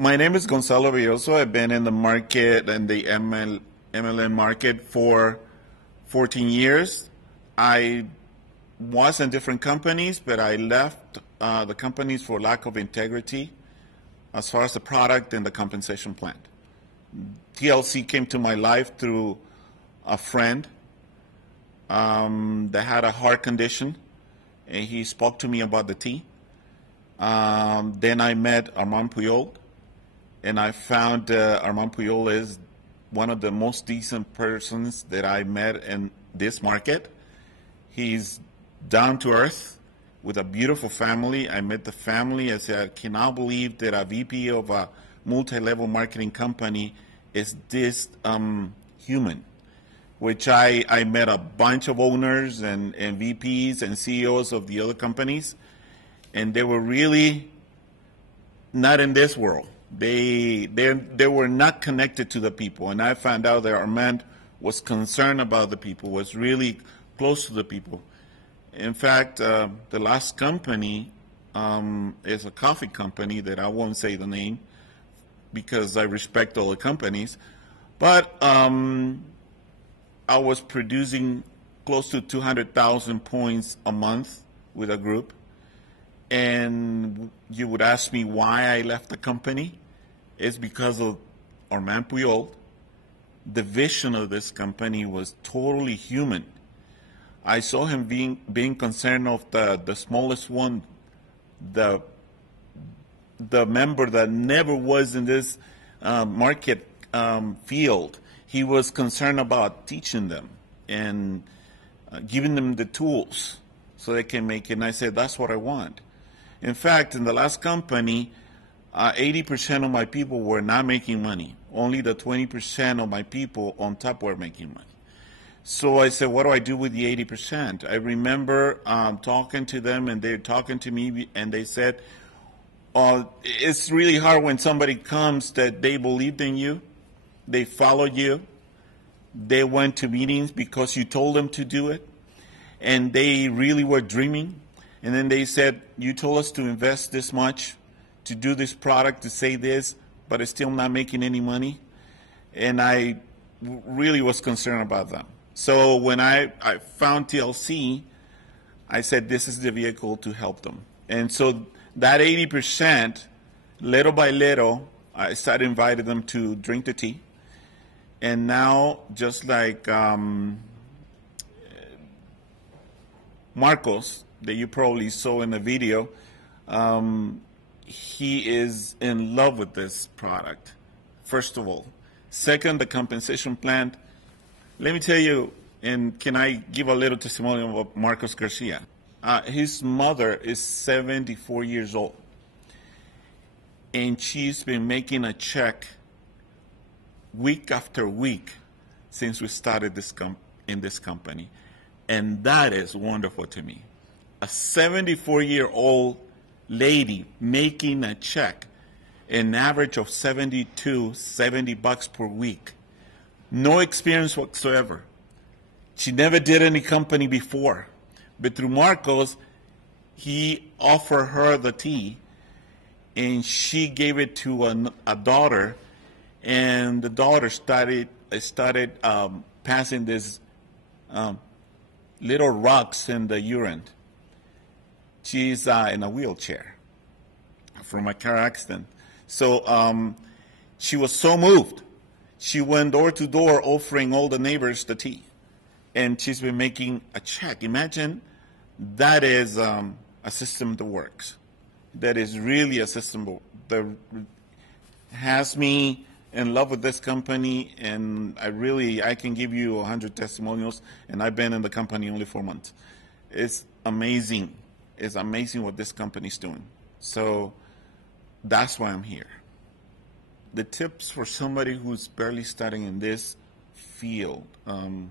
My name is Gonzalo Villoso. I've been in the market and the MLM market for 14 years. I was in different companies, but I left the companies for lack of integrity as far as the product and the compensation plan. TLC came to my life through a friend that had a heart condition, and he spoke to me about the tea. Then I met Armand Puyol, and I found Armand Puyol is one of the most decent persons that I met in this market. He's down to earth with a beautiful family. I met the family. I said, I cannot believe that a VP of a multi-level marketing company is this human, which I met a bunch of owners and VPs and CEOs of the other companies, and they were really not in this world. They were not connected to the people, and I found out that Armand was concerned about the people, was really close to the people. In fact, the last company is a coffee company that I won't say the name because I respect all the companies, but I was producing close to 200,000 points a month with a group. And you would ask me why I left the company. It's because of Armand Puyol. The vision of this company was totally human. I saw him being concerned of the smallest one, the member that never was in this market field. He was concerned about teaching them and giving them the tools so they can make it. And I said, that's what I want. In fact, in the last company, 80% of my people were not making money. Only the 20% of my people on top were making money. So I said, what do I do with the 80%? I remember talking to them, and they're talking to me, and they said, it's really hard when somebody comes that they believed in you, they followed you, they went to meetings because you told them to do it, and they really were dreaming. And then they said, you told us to invest this much, to do this product, to say this, but it's still not making any money. And I really was concerned about them. So when I found TLC, I said, this is the vehicle to help them. And so that 80%, little by little, I started inviting them to drink the tea. And now, just like Marcos, that you probably saw in the video, he is in love with this product, first of all. Second, the compensation plan. Let me tell you, and can I give a little testimonial of Marcos Garcia? His mother is 74 years old, and she's been making a check week after week since we started in this company, and that is wonderful to me. A 74-year-old lady making a check, an average of $70 per week. No experience whatsoever. She never did any company before. But through Marcos, he offered her the tea, and she gave it to a daughter, and the daughter started passing these little rocks in the urine. She's in a wheelchair from a car accident. So she was so moved. She went door to door offering all the neighbors the tea. And she's been making a check. Imagine that is a system that works. That is really a system that has me in love with this company. And I can give you 100 testimonials. And I've been in the company only 4 months. It's amazing. It's amazing what this company's doing. So that's why I'm here. The tips for somebody who's barely starting in this field, to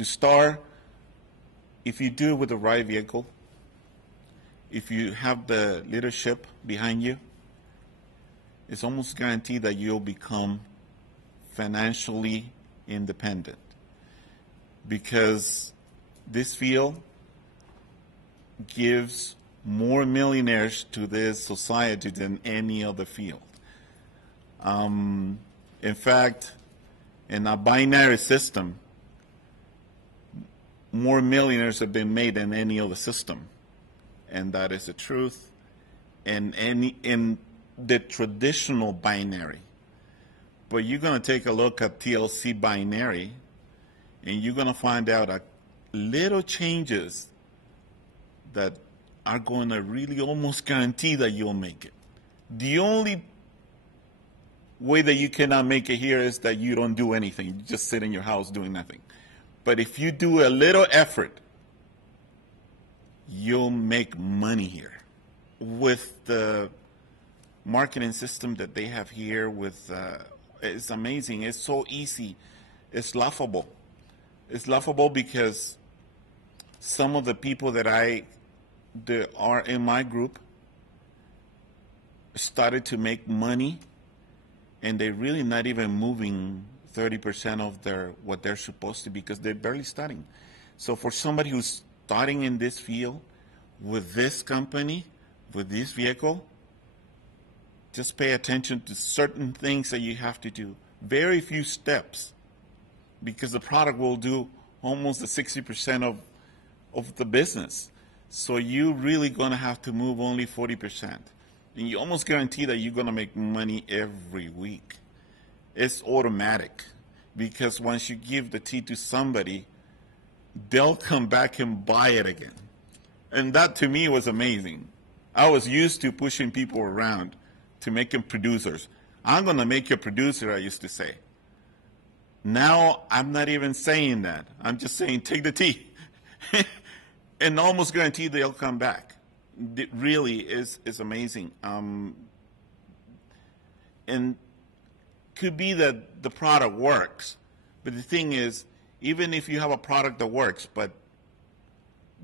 start, if you do it with the right vehicle, if you have the leadership behind you, it's almost guaranteed that you'll become financially independent. Because this field gives more millionaires to this society than any other field. In fact, in a binary system, more millionaires have been made than any other system. And that is the truth. And in the traditional binary. But you're going to take a look at TLC binary, and you're going to find out a little changes that are going to really almost guarantee that you'll make it. The only way that you cannot make it here is that you don't do anything. You just sit in your house doing nothing. But if you do a little effort, you'll make money here. With the marketing system that they have here, it's amazing. It's so easy. It's laughable. It's laughable because some of the people that are in my group started to make money, and they're really not even moving 30% of what they're supposed to, because they're barely starting. So for somebody who's starting in this field with this company, with this vehicle, just pay attention to certain things that you have to do. Very few steps, because the product will do almost the 60% of the business. So you're really going to have to move only 40%. And you almost guarantee that you're going to make money every week. It's automatic, because once you give the tea to somebody, they'll come back and buy it again. And that to me was amazing. I was used to pushing people around to make them producers. I'm going to make you a producer, I used to say. Now I'm not even saying that. I'm just saying take the tea. And almost guarantee they'll come back. It really is amazing. And could be that the product works, but the thing is, even if you have a product that works, but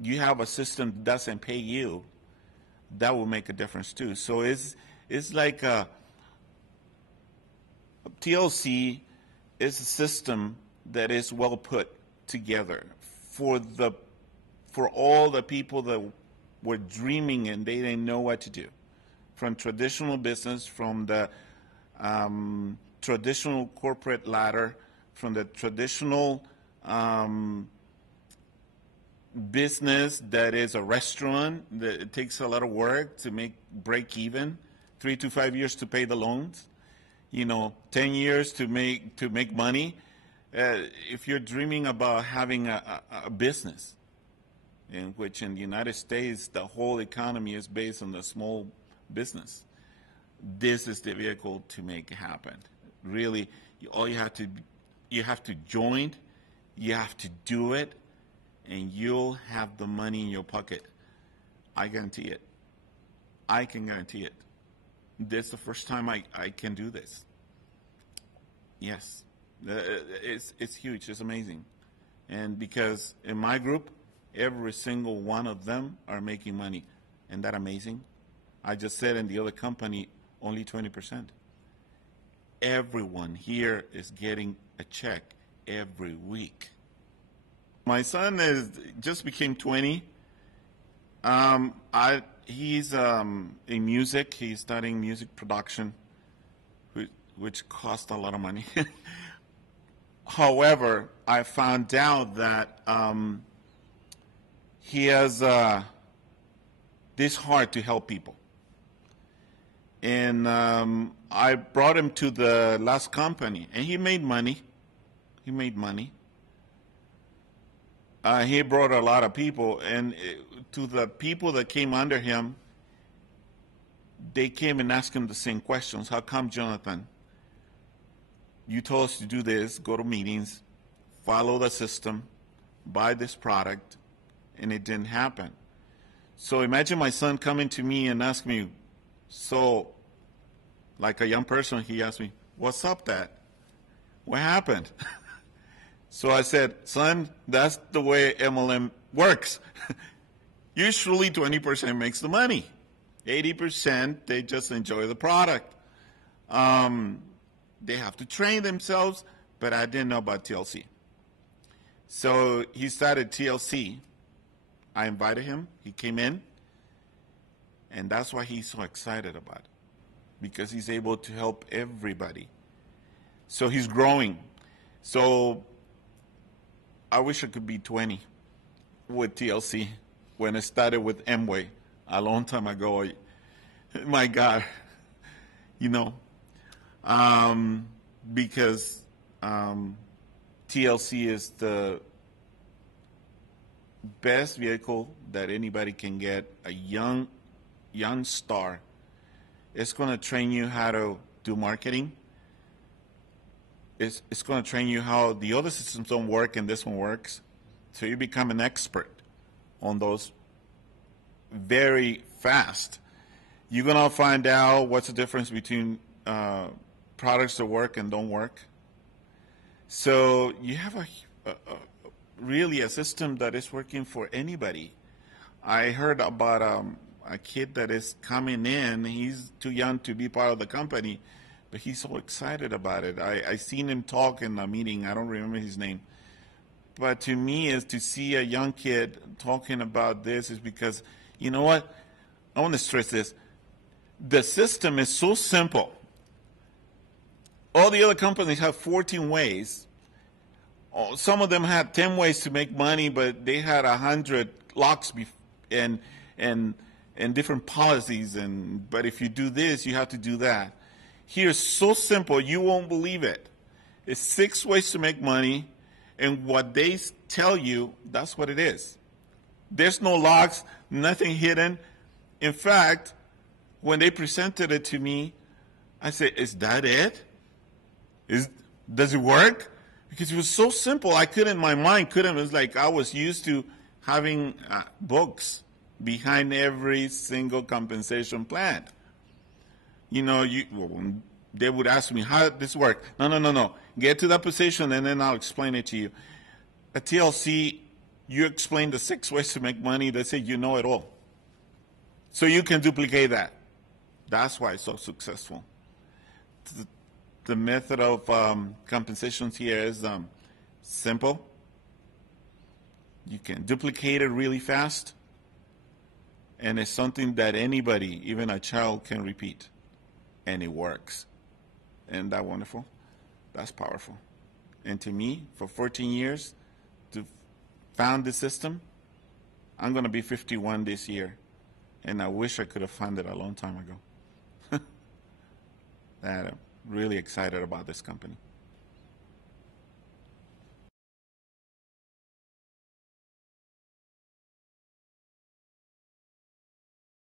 you have a system that doesn't pay you, that will make a difference too. So it's like TLC is a system that is well put together for all the people that were dreaming and they didn't know what to do. From traditional business, from the traditional corporate ladder, from the traditional business that is a restaurant that it takes a lot of work to break even, 3 to 5 years to pay the loans, 10 years to make money. If you're dreaming about having a business, in which in the United States the whole economy is based on the small business, this is the vehicle to make it happen. Really, all you have to join, you have to do it, and you'll have the money in your pocket. I guarantee it. I can guarantee it. This is the first time I can do this. Yes, it's huge. It's amazing. And because in my group, every single one of them are making money. Isn't that amazing? I just said in the other company, only 20%. Everyone here is getting a check every week. My son just became 20. He's in music. He's studying music production, which costs a lot of money. However, I found out that he has this heart to help people. And I brought him to the last company, and he made money. He made money. He brought a lot of people, and to the people that came under him, they came and asked him the same questions. How come, Jonathan? You told us to do this, go to meetings, follow the system, buy this product, and it didn't happen. So imagine my son coming to me and ask me, so like a young person, he asked me, what's up, Dad? What happened? So I said, son, that's the way MLM works. Usually 20% makes the money. 80%, they just enjoy the product. They have to train themselves, but I didn't know about TLC. So he started TLC. I invited him. He came in. And that's why he's so excited about it, because he's able to help everybody. So he's growing. So I wish I could be 20 with TLC when it started with Amway a long time ago. My God, you know, because TLC is the best vehicle that anybody can get. A young star. It's going to train you how to do marketing. It's going to train you how the other systems don't work and this one works. So you become an expert on those very fast. You're going to find out what's the difference between products that work and don't work. So you have really a system that is working for anybody. I heard about a kid that is coming in. He's too young to be part of the company, but he's so excited about it. I seen him talk in a meeting. I don't remember his name. But to me, is to see a young kid talking about this is because, you know what? I want to stress this. The system is so simple. All the other companies have 14 ways. Some of them had 10 ways to make money, but they had 100 locks and different policies. But if you do this, you have to do that. Here, it's so simple, you won't believe it. It's 6 ways to make money, and what they tell you, that's what it is. There's no locks, nothing hidden. In fact, when they presented it to me, I said, is that it? Does it work? Because it was so simple, my mind couldn't. It was like I was used to having books behind every single compensation plan. You know, they would ask me, how did this work? No. Get to that position and then I'll explain it to you. At TLC, you explain the 6 ways to make money. They say you know it all. So you can duplicate that. That's why it's so successful. The method of compensations here is simple. You can duplicate it really fast. And it's something that anybody, even a child, can repeat. And it works. Isn't that wonderful? That's powerful. And to me, for 14 years, to found this system, I'm going to be 51 this year. And I wish I could have found it a long time ago. I'm really excited about this company.